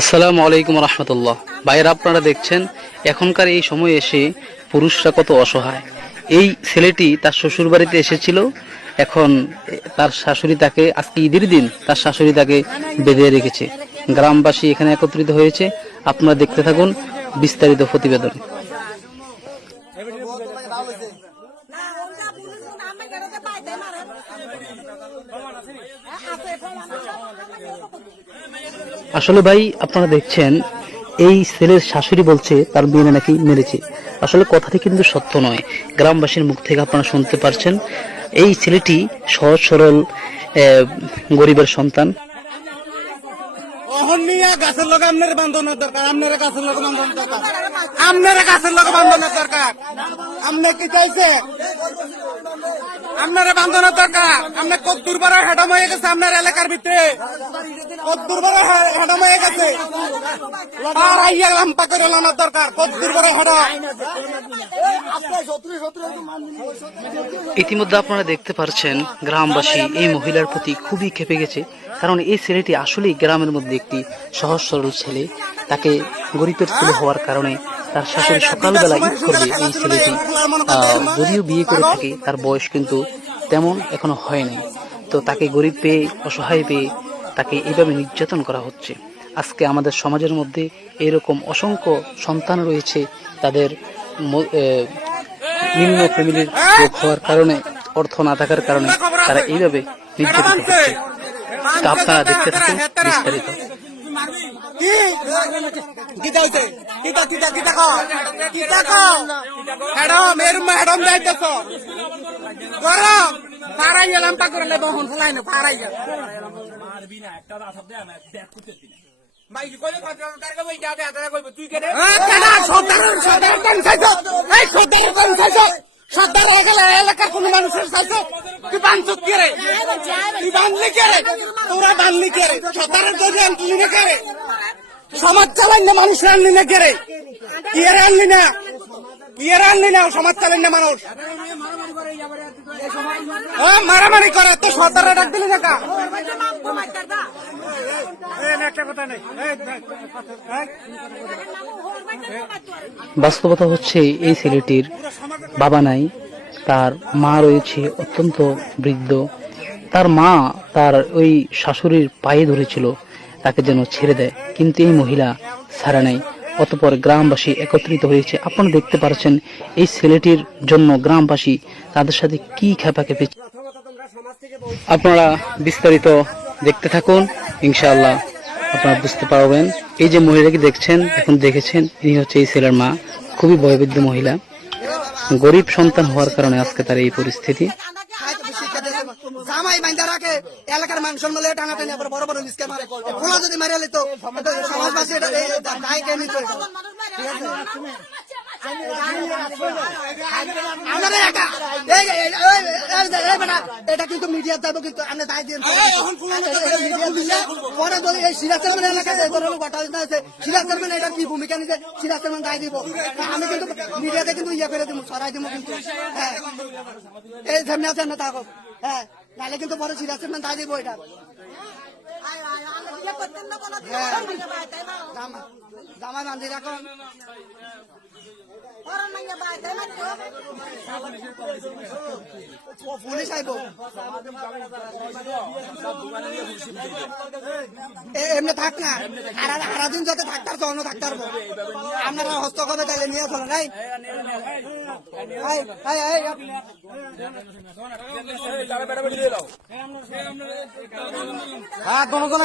আসসালামু আলাইকুম রহমতুল্লাহ। ভাইয়ের, আপনারা দেখছেন, এখনকার এই সময় এসে পুরুষরা কত অসহায়। এই ছেলেটি তার শ্বশুর বাড়িতে এসেছিল, এখন তার শাশুড়ি তাকে আজকে ঈদের দিন তার শাশুড়ি তাকে বেঁধে রেখেছে। গ্রামবাসী এখানে একত্রিত হয়েছে। আপনারা দেখতে থাকুন বিস্তারিত প্রতিবেদন না ওটা পুলিশ আমি গেলে পাইতে মারে আছে আসলে ভাই, আপনারা দেখছেন, এই ছেলের শাশুড়ি বলছে তার মেয়ে নাকি মেরেছে। আসলে কথাটি কিন্তু সত্য নয়। গ্রামবাসীর মুখ থেকে আপনারা শুনতে পারছেন, এই ছেলেটি সহজ সরল গরিবের সন্তান। আপনার গাছের বান্ধনের দরকার। আপনার গাছের বান্ধনের দরকার। আপনি কি আপনার বান্ধনের দরকার। আপনার কদ্দুর বড় হেডম হয়ে গেছে আপনার এলাকার ভিতরে। কদ্দুর বড় হেডম হয়ে গেছে। আর আইয়া লাম্পা করে দরকার হেডম। ইতিমধ্যে আপনারা দেখতে পারছেন, গ্রামবাসী এই মহিলার প্রতি খুবই খেপে গেছে। কারণ এই ছেলেটি আসলেই গ্রামের মধ্যে একটি সহজ সরল ছেলে। তাকে গরিবের ছেলে হওয়ার কারণে তার শাশুড়ি সকালবেলা ঈদ করবে এই ছেলেটি যদিও বিয়ে করে থাকে, তার বয়স কিন্তু তেমন এখনও হয়নি। তো তাকে গরিব পেয়ে, অসহায় পেয়ে তাকে এইভাবে নির্যাতন করা হচ্ছে। আজকে আমাদের সমাজের মধ্যে এরকম অসংখ্য সন্তান রয়েছে, তাদের নিম্ন ফ্যামিলির লোক হওয়ার কারণে, অর্থ না থাকার কারণে তারা এইভাবে নির্যাতিত হচ্ছে। আপনারা দেখতে থাকুন বিস্তারিত। কিতা হইছে। কিতা কিতা কিতা কও। কিতা কও। হেডম এর হেডম যাইতেছ গরম। পারাই গেলাম পা করে লেবো হন ফলাই না পারাই গেল সর্দার হয়ে গেলে এলাকার কোন মানুষের চাইছো? তুই বান্ধব কে রে? তুই বান্ধলি কে রে? তোরা বান্ধলি কে রে? সর্দারের আনলি না কে রে? সমাজ চালাই না মানুষের আনলি না, কে রে? কি এর আনলি না? এর আনলি না? সমাজ চালাই না, মানুষ। মারামারি করে, তো সর্দারে ডাক দিলি না কা? বাস্তবতা হচ্ছে এই ছেলেটির বাবা নাই, তার মা রয়েছে অত্যন্ত বৃদ্ধ, তার মা তার ওই শাশুড়ির পায়ে ধরেছিল। তাকে যেন ছেড়ে দেয়। কিন্তু এই মহিলা ছাড়া নাই। অতপর গ্রামবাসী একত্রিত হয়েছে। আপনারা দেখতে পারছেন, এই ছেলেটির জন্য গ্রামবাসী তাদের সাথে কি খেপা খেপাখেপি। আপনারা বিস্তারিত দেখতে থাকুন, ইনশাআল্লাহ আপনারা বুঝতে পারবেন। এই যে মহিলাকে দেখছেন, এখন দেখেছেন, ইনি হচ্ছে এই ছেলের মা। খুবই বয়বৃদ্ধ মহিলা। গরিব সন্তান হওয়ার কারণে আজকে তার এই পরিস্থিতি। জামাই বাইন্দা রাখে এলাকার মানুষ মিলে টানাটানি আবার বড় বড় লিস্কে মারে। খোলা যদি মারে তো সমাজবাসী এটা দায় কে নিতে? এটা কিন্তু মিডিয়া যাব কিন্তু আপনি দায় দিয়ে পরে যদি এই সিরাজ চেয়ারম্যান এলাকায় এই ধরনের ঘটনা আছে সিরাজ চেয়ারম্যান এটা কি ভূমিকা নিছে সিরাজ চেয়ারম্যান দায় দিব? আমি কিন্তু মিডিয়াতে কিন্তু ইয়ে করে দিব সরাই দিব কিন্তু। হ্যাঁ। এই সামনে আছে না থাকো হ্যাঁ। নাহলে কিন্তু বড় সিরাজ চেয়ারম্যান দায় দিব এটা। জামাই বান্ধি রাখুন পুলিশ আইব। এমনি থাক না। সারা সারা দিন যাতে থাকতার তো অন্য থাকতে পারব। আপনারা হস্তক্ষেপে তাহলে নিয়ে চলেন এই, হ্যাঁ কোনো কোনো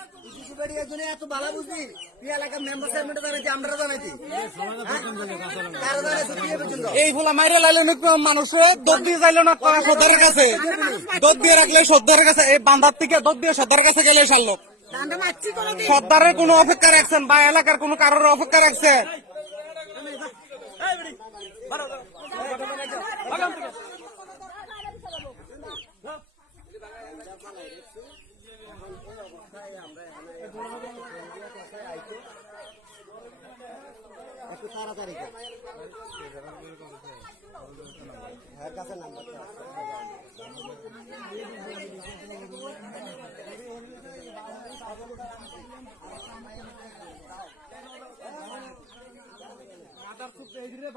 এত ভালো বুঝলি তুই এলাকার মেম্বার চেয়ারম্যান জানাইছি আমরা জানাইছি কারও জানাইছি কি পর্যন্ত। এই ফুলা মাইরে লাইলে মানুষে দোদ দিয়ে যাইলো না সর্দারের কাছে। দোদ দিয়ে রাখলে সর্দারের কাছে। এই বান্ধার থেকে দোদ দিয়ে সর্দারের কাছে গেলে সারলো সর্দারের কোনো অপেক্ষা রাখছেন বা এলাকার কোনো কারোর অপেক্ষা রাখছেন? আরে ওই আর বিরুদ্ধে মারা গুলো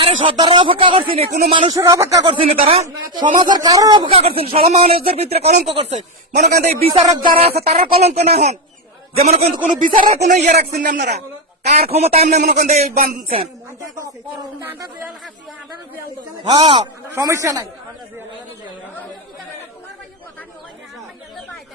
আরে সর্দারের অপেক্ষা করছি না কোনো মানুষের অপেক্ষা করছি না তারা। সমাজের কারোর অপেক্ষা করছি না। সব মানুষের ভিতরে কলঙ্ক করছে। মনে করেন এই বিচারক যারা আছে তারা কলঙ্ক না হন। যে মনে করেন কোনো বিচারের কোনো ইয়ে রাখছেন না আপনারা। কার ক্ষমতা আপনি মনে করেন বাঁধছেন? বিয়াল দো হ্যাঁ সমস্যা নাই তোমার বাইরে কথা নি হয় না আমি যেতে বাইতে